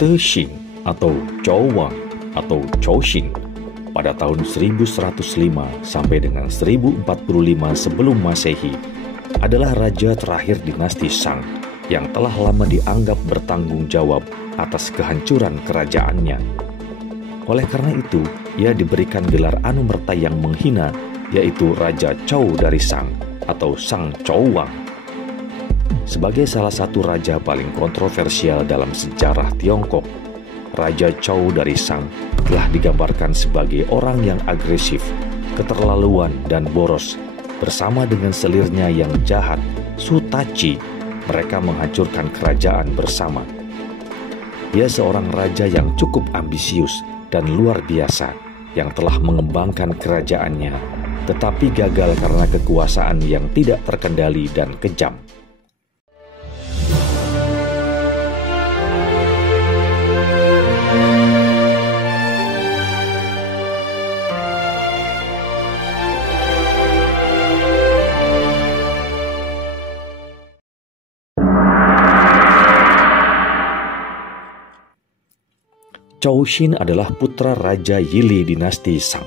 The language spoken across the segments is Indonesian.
Teixin atau Chouwang atau Chouxin pada tahun 1105 sampai dengan 1045 sebelum Masehi adalah raja terakhir dinasti Shang yang telah lama dianggap bertanggung jawab atas kehancuran kerajaannya. Oleh karena itu, ia diberikan gelar anumerta yang menghina, yaitu Raja Chou dari Shang atau Shang Chouwang. Sebagai salah satu raja paling kontroversial dalam sejarah Tiongkok, Raja Chou dari Shang telah digambarkan sebagai orang yang agresif, keterlaluan, dan boros. Bersama dengan selirnya yang jahat, Su Tachi, mereka menghancurkan kerajaan bersama. Ia seorang raja yang cukup ambisius dan luar biasa yang telah mengembangkan kerajaannya, tetapi gagal karena kekuasaan yang tidak terkendali dan kejam. Chouxin adalah putra Raja Yili dinasti Shang.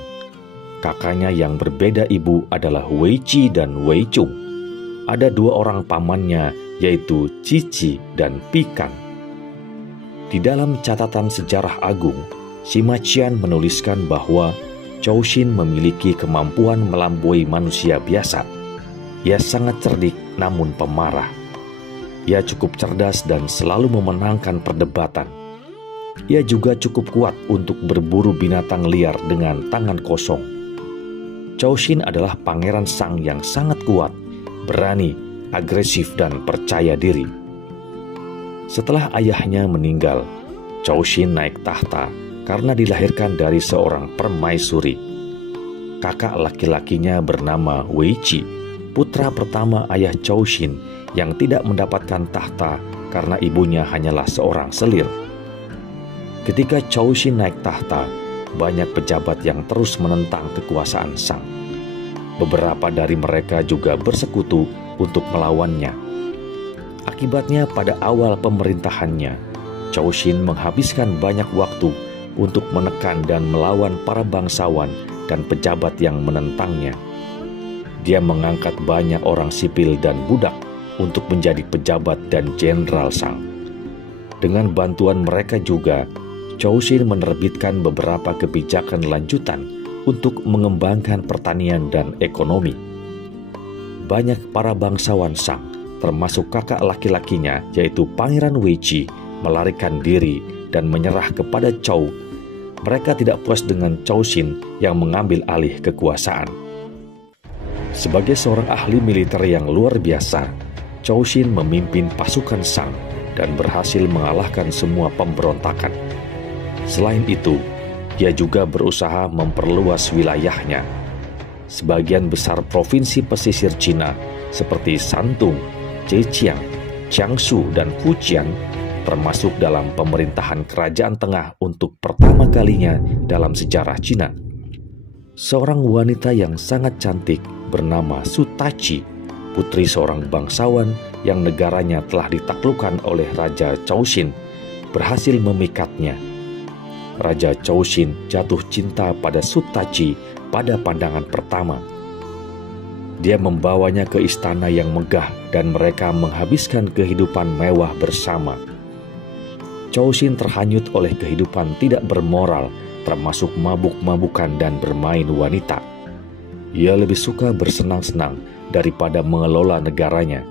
Kakaknya yang berbeda ibu adalah Weiqi dan Weichung. Ada dua orang pamannya, yaitu Cici dan Pikang. Di dalam catatan sejarah agung, Sima Qian menuliskan bahwa Chouxin memiliki kemampuan melampaui manusia biasa. Ia sangat cerdik namun pemarah. Ia cukup cerdas dan selalu memenangkan perdebatan. Ia juga cukup kuat untuk berburu binatang liar dengan tangan kosong. Chouxin adalah pangeran Shang yang sangat kuat, berani, agresif, dan percaya diri. Setelah ayahnya meninggal, Chouxin naik tahta karena dilahirkan dari seorang permaisuri. Kakak laki-lakinya bernama Weiqi, putra pertama ayah Chouxin yang tidak mendapatkan tahta karena ibunya hanyalah seorang selir. Ketika Chouxin naik tahta, banyak pejabat yang terus menentang kekuasaan Shang. Beberapa dari mereka juga bersekutu untuk melawannya. Akibatnya pada awal pemerintahannya, Chouxin menghabiskan banyak waktu untuk menekan dan melawan para bangsawan dan pejabat yang menentangnya. Dia mengangkat banyak orang sipil dan budak untuk menjadi pejabat dan jenderal Shang. Dengan bantuan mereka juga, Chouxin menerbitkan beberapa kebijakan lanjutan untuk mengembangkan pertanian dan ekonomi. Banyak para bangsawan Shang, termasuk kakak laki-lakinya yaitu Pangeran Weiqi, melarikan diri dan menyerah kepada Chou. Mereka tidak puas dengan Chouxin yang mengambil alih kekuasaan. Sebagai seorang ahli militer yang luar biasa, Chouxin memimpin pasukan Shang dan berhasil mengalahkan semua pemberontakan. Selain itu, ia juga berusaha memperluas wilayahnya. Sebagian besar provinsi pesisir Cina seperti Shantung, Zhejiang, Jiangsu, dan Fujian termasuk dalam pemerintahan kerajaan tengah untuk pertama kalinya dalam sejarah Cina. Seorang wanita yang sangat cantik bernama Su Tachi, putri seorang bangsawan yang negaranya telah ditaklukkan oleh Raja Chouxin, berhasil memikatnya. Raja Chouxin jatuh cinta pada Su Tachi pada pandangan pertama. Dia membawanya ke istana yang megah dan mereka menghabiskan kehidupan mewah bersama. Chouxin terhanyut oleh kehidupan tidak bermoral, termasuk mabuk-mabukan dan bermain wanita. Ia lebih suka bersenang-senang daripada mengelola negaranya.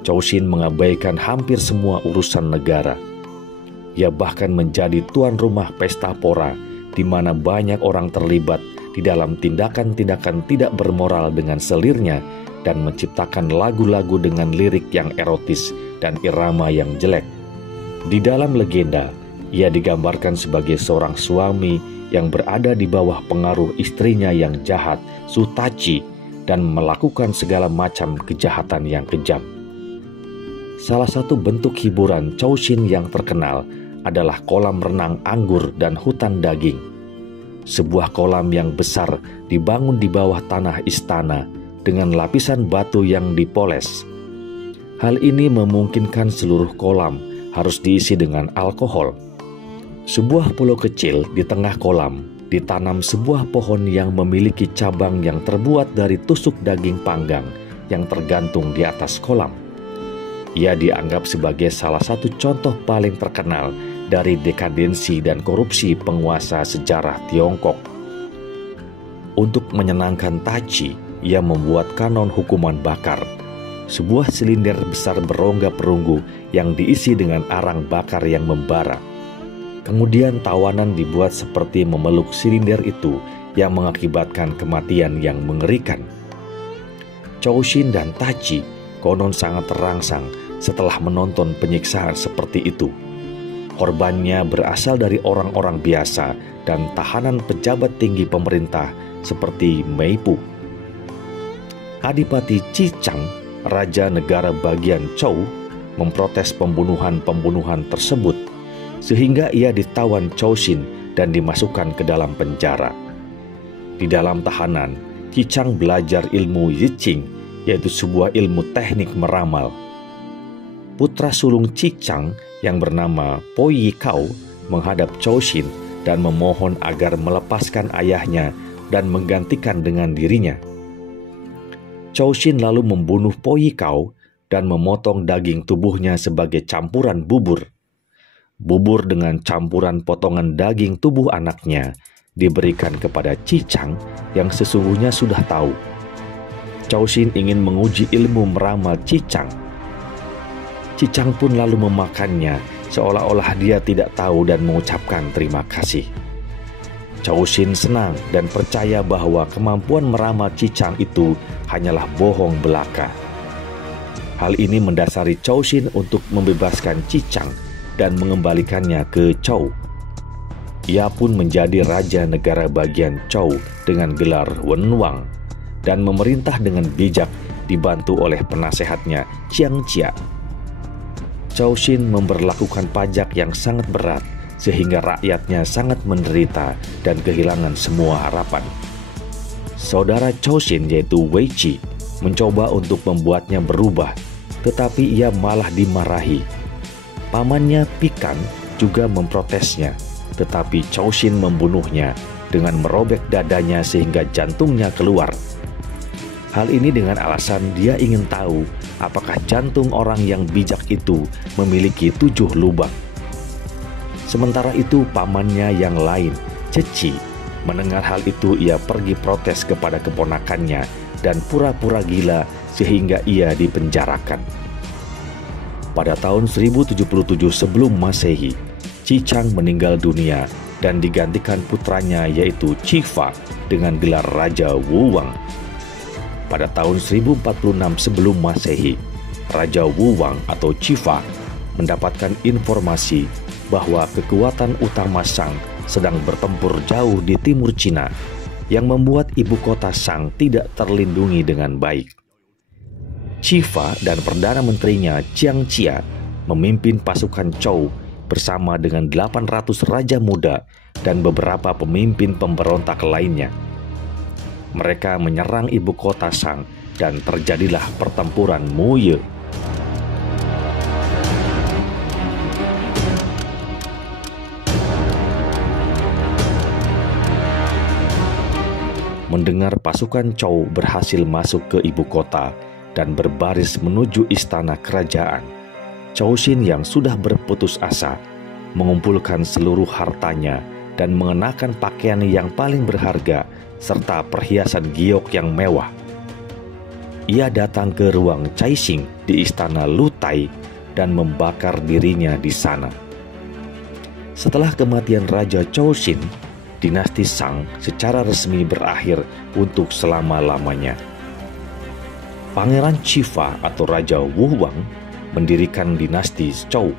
Chouxin mengabaikan hampir semua urusan negara. Ia bahkan menjadi tuan rumah pesta pora, di mana banyak orang terlibat di dalam tindakan-tindakan tidak bermoral dengan selirnya dan menciptakan lagu-lagu dengan lirik yang erotis dan irama yang jelek. Di dalam legenda, ia digambarkan sebagai seorang suami yang berada di bawah pengaruh istrinya yang jahat, Su Tachi, dan melakukan segala macam kejahatan yang kejam. Salah satu bentuk hiburan Chouxin yang terkenal adalah kolam renang anggur dan hutan daging. Sebuah kolam yang besar dibangun di bawah tanah istana dengan lapisan batu yang dipoles. Hal ini memungkinkan seluruh kolam harus diisi dengan alkohol. Sebuah pulau kecil di tengah kolam ditanam sebuah pohon yang memiliki cabang yang terbuat dari tusuk daging panggang yang tergantung di atas kolam. Ia dianggap sebagai salah satu contoh paling terkenal dari dekadensi dan korupsi penguasa sejarah Tiongkok. Untuk menyenangkan Tachi, ia membuat kanon hukuman bakar, sebuah silinder besar berongga perunggu yang diisi dengan arang bakar yang membara. Kemudian tawanan dibuat seperti memeluk silinder itu yang mengakibatkan kematian yang mengerikan. Chou Xin dan Tachi konon sangat terangsang setelah menonton penyiksaan seperti itu. Korbannya berasal dari orang-orang biasa dan tahanan pejabat tinggi pemerintah seperti Mei Pu. Adipati Qi Chang, raja negara bagian Chou, memprotes pembunuhan-pembunuhan tersebut, sehingga ia ditawan Chou Xin dan dimasukkan ke dalam penjara. Di dalam tahanan, Qi Chang belajar ilmu Yiqing, yaitu sebuah ilmu teknik meramal. Putra sulung Qi Chang yang bernama Po Yikao menghadap Chou Xin dan memohon agar melepaskan ayahnya dan menggantikan dengan dirinya. Chou Xin lalu membunuh Po Yikao dan memotong daging tubuhnya sebagai campuran bubur. Bubur dengan campuran potongan daging tubuh anaknya diberikan kepada Qi Chang yang sesungguhnya sudah tahu. Chou Xin ingin menguji ilmu meramal Qi Chang. Qi Chang pun lalu memakannya seolah-olah dia tidak tahu dan mengucapkan terima kasih. Chou Xin senang dan percaya bahwa kemampuan meramal Qi Chang itu hanyalah bohong belaka. Hal ini mendasari Chou Xin untuk membebaskan Qi Chang dan mengembalikannya ke Chou. Ia pun menjadi raja negara bagian Chou dengan gelar Wenwang dan memerintah dengan bijak dibantu oleh penasehatnya Chiang Jia. Chou Xin memberlakukan pajak yang sangat berat sehingga rakyatnya sangat menderita dan kehilangan semua harapan. Saudara Chou Xin yaitu Wei Qi mencoba untuk membuatnya berubah, tetapi ia malah dimarahi. Pamannya Pikan juga memprotesnya, tetapi Chou Xin membunuhnya dengan merobek dadanya sehingga jantungnya keluar. Hal ini dengan alasan dia ingin tahu apakah jantung orang yang bijak itu memiliki 7 lubang. Sementara itu pamannya yang lain, Ceci, mendengar hal itu ia pergi protes kepada keponakannya dan pura-pura gila sehingga ia dipenjarakan. Pada tahun 1077 sebelum Masehi, Qi Chang meninggal dunia dan digantikan putranya yaitu Qi Fa dengan gelar Raja Wu Wang. Pada tahun 1046 sebelum Masehi, Raja Wu Wang atau Qi Fa mendapatkan informasi bahwa kekuatan utama Shang sedang bertempur jauh di timur Cina yang membuat ibu kota Shang tidak terlindungi dengan baik. Qi Fa dan Perdana Menterinya Chiang Jia memimpin pasukan Chou bersama dengan 800 raja muda dan beberapa pemimpin pemberontak lainnya. Mereka menyerang ibu kota Shang dan terjadilah pertempuran Muye. Mendengar pasukan Chou berhasil masuk ke ibu kota dan berbaris menuju istana kerajaan, Chou Xin yang sudah berputus asa mengumpulkan seluruh hartanya dan mengenakan pakaian yang paling berharga serta perhiasan giok yang mewah. Ia datang ke ruang Caixing di istana Lutai dan membakar dirinya di sana. Setelah kematian Raja Chou Xin, dinasti Shang secara resmi berakhir untuk selama-lamanya. Pangeran Qi Fa atau Raja Wu Wang mendirikan dinasti Chou.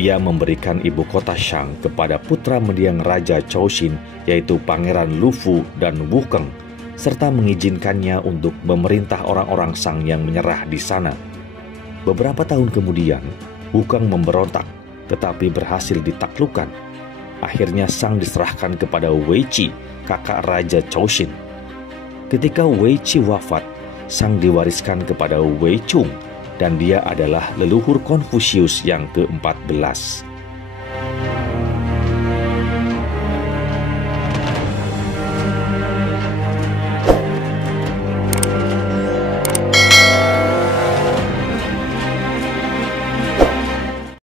Ia memberikan ibu kota Shang kepada putra mendiang Raja Chou Xin yaitu Pangeran Lu Fu dan Wu Keng, serta mengizinkannya untuk memerintah orang-orang Shang yang menyerah di sana. Beberapa tahun kemudian, Wu Keng memberontak tetapi berhasil ditaklukkan. Akhirnya Shang diserahkan kepada Wei Qi, kakak Raja Chou Xin. Ketika Wei Qi wafat, Shang diwariskan kepada Wei Chung dan dia adalah leluhur Konfusius yang ke-14.